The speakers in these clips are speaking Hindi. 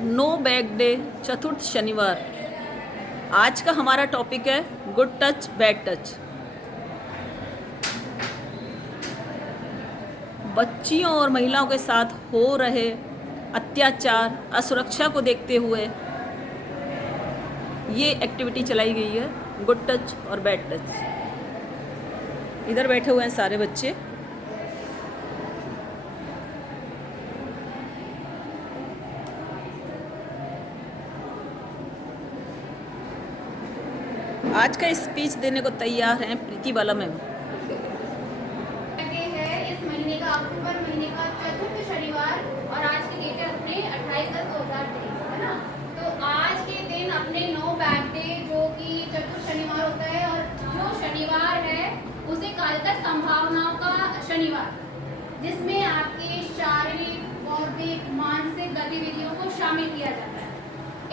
नो बैग डे, चतुर्थ शनिवार। आज का हमारा टॉपिक है गुड टच बैड टच। बच्चियों और महिलाओं के साथ हो रहे अत्याचार, असुरक्षा को देखते हुए ये एक्टिविटी चलाई गई है, गुड टच और बैड टच। इधर बैठे हुए हैं सारे बच्चे। आज का स्पीच देने को तैयार हैं प्रीति बाला मैम। इस महीने का अक्टूबर महीने का चतुर्थ शनिवार और आज की डेट है अपने 28/10/2023, है ना। तो आज के दिन अपने नो बैग डे जो कि चतुर्थ शनिवार होता है और जो शनिवार है उसे कालका संभावनाओं का शनिवार, जिसमें आपके शारीरिक, बौद्धिक, मानसिक गतिविधियों को शामिल किया जाता है।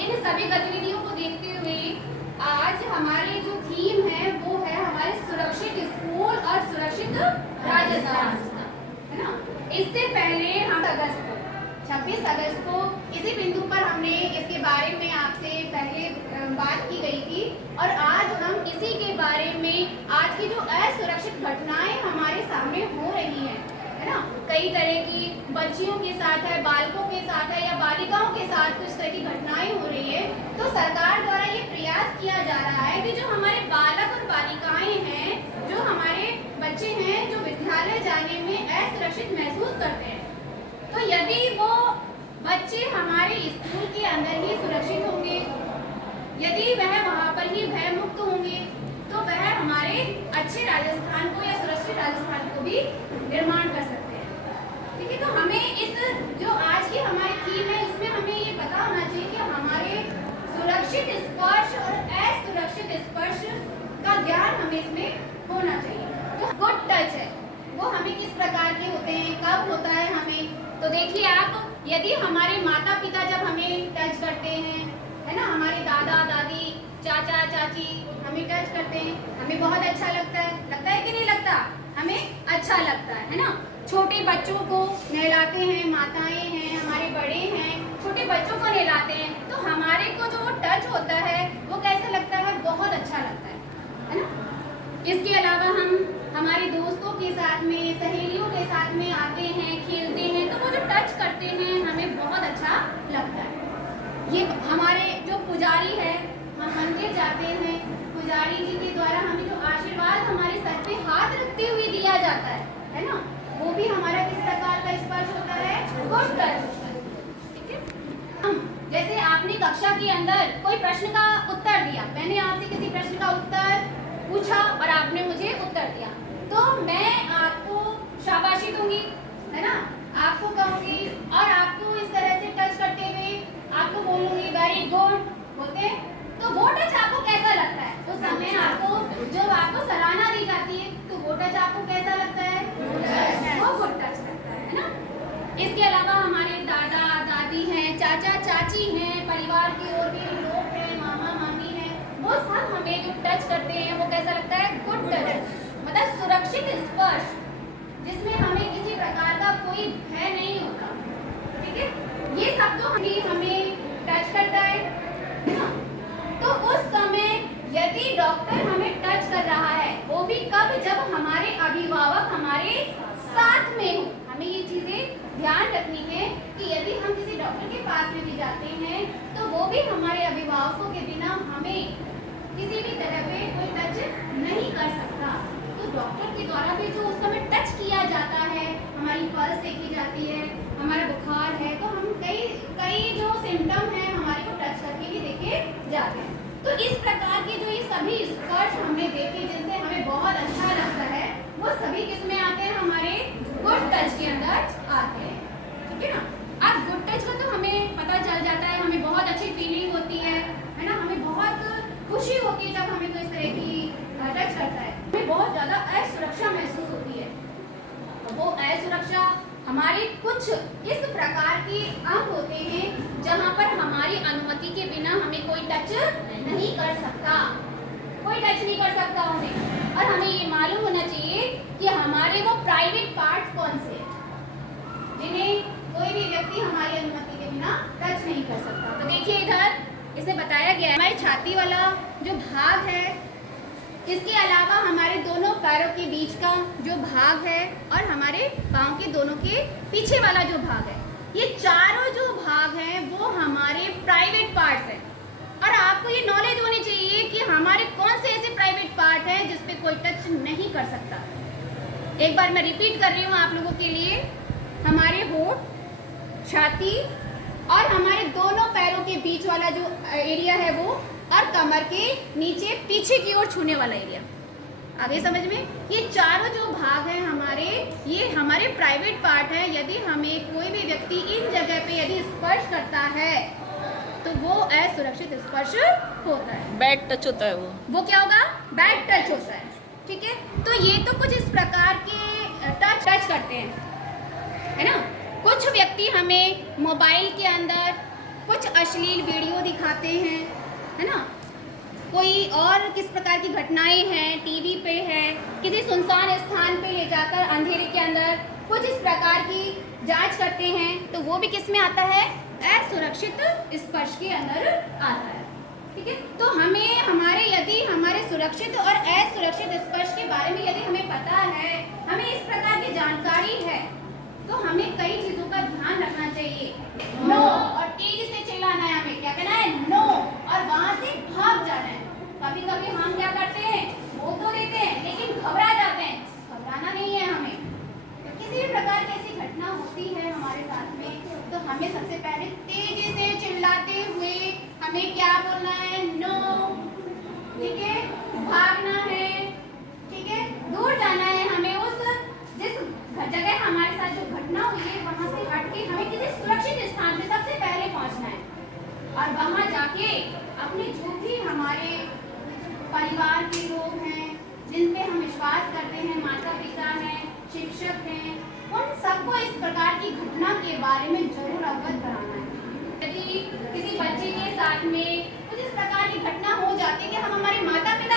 इन सभी गतिविधियों को देखते हुए आज हमारी जो थीम है वो है हमारे सुरक्षित स्कूल और सुरक्षित राजस्थान, है ना। इससे पहले हम 26 अगस्त को इसी बिंदु पर हमने इसके बारे में आपसे पहले बात की गई थी और आज हम इसी के बारे में आज की जो असुरक्षित घटनाएं हमारे सामने हो रही हैं, है ना। कई तरह की बच्चियों के साथ है, बालकों के साथ है या बालिकाओं के साथ कुछ तरह की घटनाएं हो रही है। तो सरकार द्वारा ये प्रयास किया जा रहा है कि जो हमारे बालक और बालिकाएं हैं, जो हमारे बच्चे हैं, जो विद्यालय जाने में असुरक्षित महसूस करते हैं, तो यदि वो बच्चे हमारे स्कूल के अंदर ही सुरक्षित होंगे, यदि वह वहाँ पर ही भय मुक्त होंगे, तो वह हमारे अच्छे राजस्थान को या सुरक्षित राजस्थान को भी निर्माण कर सकते हैं। ठीक है, तो हमें इस जो आज की हमारी थीम है इसमें हमें ये पता होना चाहिए कि हमारे सुरक्षित स्पर्श और असुरक्षित स्पर्श का ज्ञान हमें इसमें होना चाहिए। जो गुड टच है वो हमें किस प्रकार के होते हैं, कब होता है हमें, तो देखिए आप, यदि हमारे माता पिता जब हमें टच करते हैं, है ना, हमारे दादा दादी, चाचा चाची हमें टच करते हैं, हमें बहुत अच्छा लगता है कि नहीं लगता, हमें अच्छा लगता है ना। छोटे बच्चों को नहलाते हैं, माताएं हैं, हमारे बड़े हैं, छोटे बच्चों को नहलाते हैं, तो हमारे को जो टच होता है वो कैसा लगता है, बहुत अच्छा लगता है ना। इसके अलावा हम हमारे दोस्तों के साथ में, सहेलियों के साथ में आते हैं, खेलते हैं, तो वो जो टच करते हैं हमें बहुत अच्छा लगता है। ये हमारे जो पुजारी है, हम मंदिर जाते हैं, पुजारी जी के द्वारा हमें जो आशीर्वाद हमारे सर पे हाथ रखते हुए दिया जाता है ना, वो भी हमारा किस प्रकार का स्पर्श होता है, गुड टच। ठीक है, हम जैसे आपने कक्षा के अंदर कोई प्रश्न का उत्तर दिया, मैंने आपसे किसी प्रश्न का उत्तर पूछा और आपने मुझे उत्तर दिया, तो मैं आपको शाबाशी दूंगी, है ना, आपको कहूंगी और आपको इस तरह से टच करते हुए आपको बोलूंगी वेरी गुड बोलते, तो वो टच आपको कैसा लगता है, तो समय आपको जब आपको सराहना दी जाती है तो वो टच आपको कैसा लगता है, वो गुड टच लगता है ना। इसके अलावा हमारे दादा दादी हैं, चाचा चाची हैं, परिवार की और भी लोग हैं, मामा मामी हैं, वो सब हमें जो टच करते हैं वो कैसा लगता है, गुड टच, मतलब सुरक्षित स्पर्श, जिसमें हमें किसी प्रकार का कोई भय नहीं होता। ठीक है, ये सब तो हमें टच करता है ना। तो उस समय यदि डॉक्टर हमें टच कर रहा है, वो भी कब, जब हमारे अभिभावक हमारे साथ में हो। हमें ये चीजें ध्यान रखनी है कि यदि हम किसी डॉक्टर के पास में भी जाते हैं तो वो भी हमारे अभिभावकों के बिना हमें किसी भी तरह पे कोई टच नहीं कर सकता। तो डॉक्टर के द्वारा भी जो उस समय टच किया जाता है, हमारी पल्स देखी जाती है, हमारा बुखार है, तो हम कई जो सिम्टम है हमारे को टच करके भी देखे जाते हैं। तो इस प्रकार के जो ये सभी स्पर्श हमने देखे जिनसे हमें बहुत अच्छा लगता है, वो सभी किसमें आते हैं, हमारे गुड टच के अंदर आते हैं। ठीक है ना। अब गुड टच का तो हमें पता चल जाता है, हमें बहुत अच्छी फीलिंग होती है ना, हमें बहुत खुशी होती है जब हमें कोई इस तरह की टच करता है, हमें बहुत ज़्यादा असुरक्षा महसूस होती है। वो असुरक्षा हमारे कुछ इस प्रकार के अंग होते हैं जहाँ पर हमारी अनुमति के बिना हमें कोई टच नहीं कर सकता, कोई टच नहीं कर सकता उन्हें। और हमें ये मालूम होना चाहिए कि हमारे वो प्राइवेट पार्ट कौन से हैं जिन्हें कोई भी व्यक्ति हमारी अनुमति के बिना छूना, टच नहीं कर सकता। तो देखिए इधर इसे बताया गया है हमारी छाती वाला जो भाग है, इसके अलावा हमारे दोनों पैरों के बीच का जो भाग है और हमारे पाँव के दोनों के पीछे वाला जो भाग है, ये चारों जो भाग हैं वो हमारे प्राइवेट पार्ट्स हैं। और आपको ये नॉलेज होनी चाहिए कि हमारे कौन से ऐसे प्राइवेट पार्ट हैं जिस पे कोई टच नहीं कर सकता। एक बार मैं रिपीट कर रही हूँ आप लोगों के लिए, हमारे होंठ, छाती और हमारे दोनों पैरों के बीच वाला जो एरिया है वो, और कमर के नीचे पीछे की ओर छूने वाला एरिया। आगे समझ में, ये चारों जो भाग हैं हमारे, ये हमारे प्राइवेट पार्ट है। यदि हमें कोई भी व्यक्ति इन जगह पे यदि स्पर्श करता है तो वो असुरक्षित स्पर्श होता है, बैड टच होता है वो क्या होगा, बैड टच होता है। ठीक है, तो ये तो कुछ इस प्रकार के टच करते हैं, है ना। कुछ व्यक्ति हमें मोबाइल के अंदर कुछ अश्लील वीडियो दिखाते हैं, है ना। कोई और किस प्रकार की घटनाएं हैं, टीवी पे है, किसी सुनसान स्थान पे ले जाकर अंधेरे के अंदर कुछ इस प्रकार की जांच करते हैं, तो वो भी किस में आता है, असुरक्षित स्पर्श के अंदर आता है। ठीक है, तो हमें हमारे सुरक्षित और असुरक्षित स्पर्श के बारे में यदि हमें पता है, हमें इस प्रकार की जानकारी है, तो हमें कई चीजों का ध्यान रखना चाहिए। नो, और तेजी से चिल्लाना है, हमें क्या करना है, नो, और वहां से भाग जाना है। कभी कभी हम क्या करते हैं, बोल तो देते हैं लेकिन घबरा जाते हैं, घबराना नहीं है हमें। तो किसी भी प्रकार की ऐसी घटना होती है हमारे साथ में, तो हमें सबसे पहले तेजी से चिल्लाते हुए हमें क्या बोलना है, नो। ठीक है, भागना है, ठीक है, दूर जाना है। हमें उस जिस जगह हमारे साथ जो घटना हुई है वहां से हटके हमें किसी सुरक्षित स्थान पे सबसे पहले पहुंचना है, और वहां जाके अपने जो भी हमारे परिवार के लोग हैं, जिन पे हम विश्वास करते हैं, माता पिता हैं, शिक्षक हैं, उन सबको इस प्रकार की घटना के बारे में जरूर अवगत कराना है। यदि किसी बच्चे के साथ में कुछ इस प्रकार की घटना हो जाती है कि हम हमारे माता पिता